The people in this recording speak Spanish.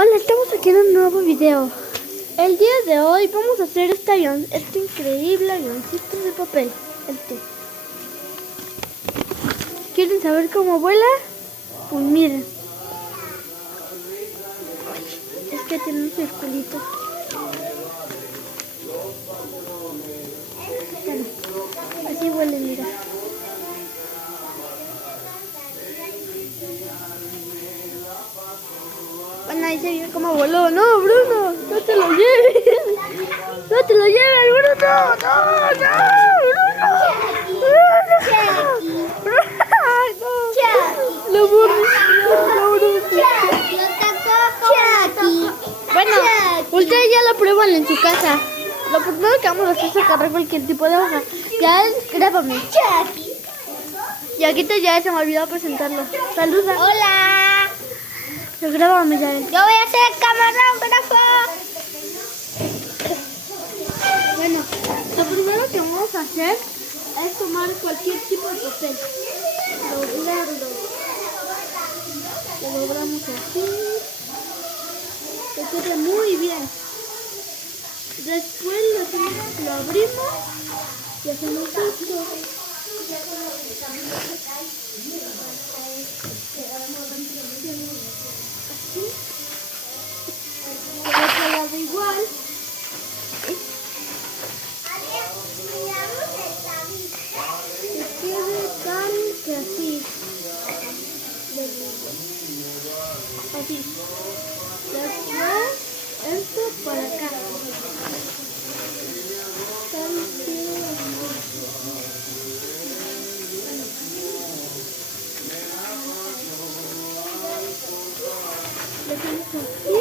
Hola, estamos aquí en un nuevo video. El día de hoy vamos a hacer este increíble avioncito de papel. ¿Quieren saber cómo vuela? Pues miren. Es que tiene un circulito. Bueno, así vuela, mira. Bueno, ahí se vio cómo voló. No, Bruno, no te lo lleves. No te lo lleves, Bruno. No, Bruno. Lo Bueno, ustedes ya lo prueban en su casa. Lo primero que vamos a hacer es agarrar cualquier tipo de hoja. Ya es, grábame. Y aquí ya se me olvidó presentarlo. Saluda. Hola. Grábame ya. Yo voy a ser camarógrafo. Bueno, lo primero que vamos a hacer es tomar cualquier tipo de papel. Doblarlo. Lo doblamos así. Que quede muy bien. Después lo abrimos y hacemos esto. Así. Por otro lado igual. Que quede tan que así. Así. Después esto para acá. Le hacemos así.